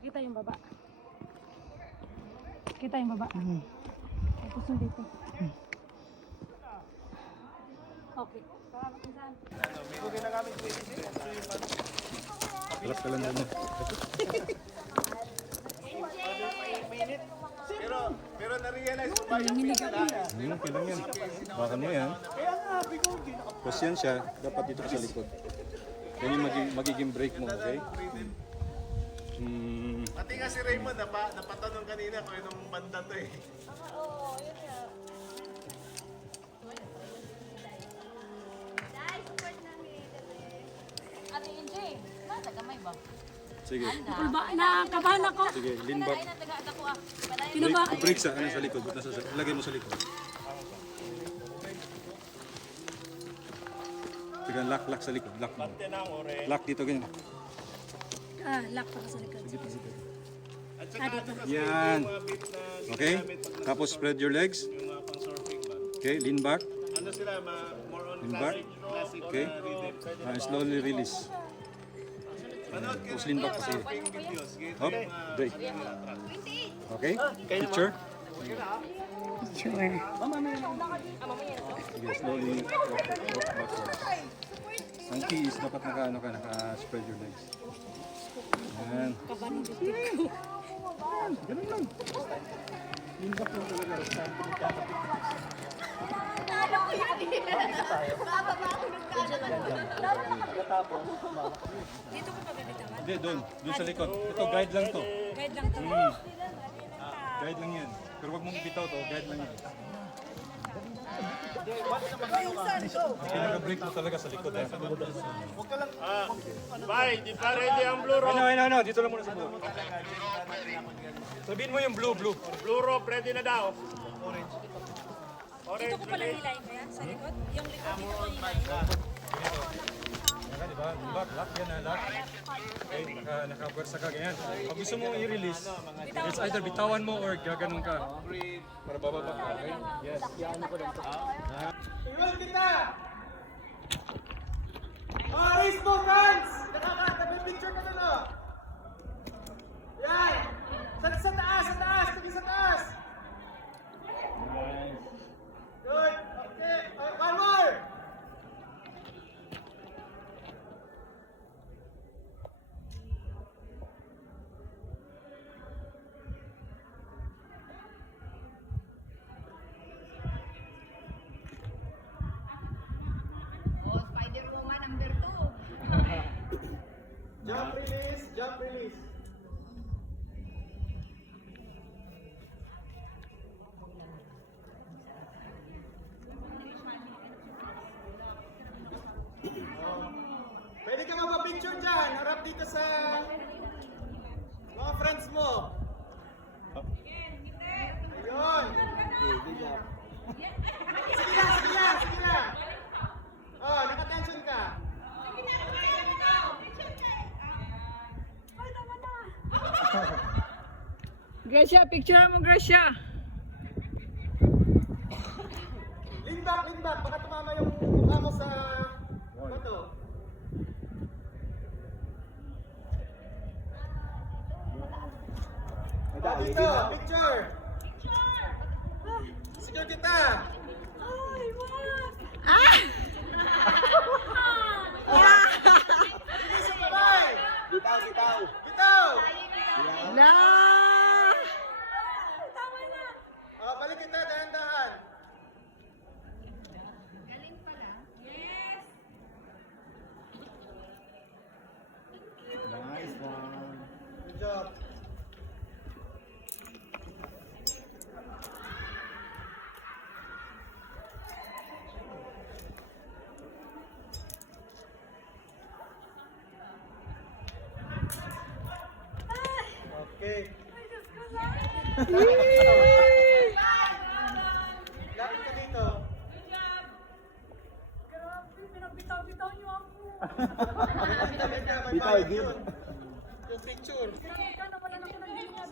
Kita yung baba. Kita yung baba. Tapos yung dito. Okay. Alas ka lang doon. Pero na-realize mo ba yung Kailan yan. Baka mo yan. Tapos yan siya, dapat dito sa likod. Yan yung magiging break mo, okay? Pati nga si Raymond, napatanong kanina kung anong banda to eh. Oo, yun nga. Dahil support namin kasi. Ate Injay, tagamay ba? Sige. Nakabahan ako. Sige, lean back. Break sa likod. Ilagay mo sa likod. Sige, lock sa likod. Lock mo. Lock dito, ganyan. Lock pa sa likod. Yan. Okay? Tapos spread your legs. Okay, lean back. Ano sila, more on Lean back. classic Okay. Slowly release. Tapos lean back kasi. Hop, break. Okay? Picture? Sure. Sige, slowly walk backwards. Ang key is dapat naka-spread your legs. Yan. Ganun lang. Lean back lang talaga. Dito ko pa bibitawan. Hindi, doon sa likod. Ito, guide lang to. Guide lang to. Guide lang yan. Pero wag mong ibitaw to, guide lang yan. Pinaka-break mo talaga sa likod. Bye, di pa ready ang blue rope. Ano, dito lang muna sa blue. Sabihin mo yung blue. Blue rope ready na daw. Dito ko pala hilahin ko yan sa likod. Yung likod dito ko hilahin. Yan, di ba? Lock yan, lock. Okay, naka-pwersa ka, ganyan. Pag gusto mo i-release, it's either bitawan mo or gaganon ka. Para bababa ka, okay? Yes. Iwan kita! Raise both hands! Nakaka-picture ka na no? Yan! Sa taas! Tingin sa taas! Good! Okay! One more! Spider-Woman number 2. Jump release! Pwede ka magpa-picture dyan. Harap dito sa mga friends mo. Ayun. Sige lang. Oh, naka-tension ka. Gracia, picture mo Gracia. Lean back. Baka tumama yung mukha mo sa bato. Dito, picture. Sige kita. Ay, what? Sige sa kamay. Bitaw. La! Tama na. Balik kita, dahan-dahan. Galing pala. Nice one. Good job. Okay. Lapit ka dito. Grabe, pinabitaw-bitaw niyo ako. Bitaw din. Yung picture. Kaya na pala na ko nang ganyan.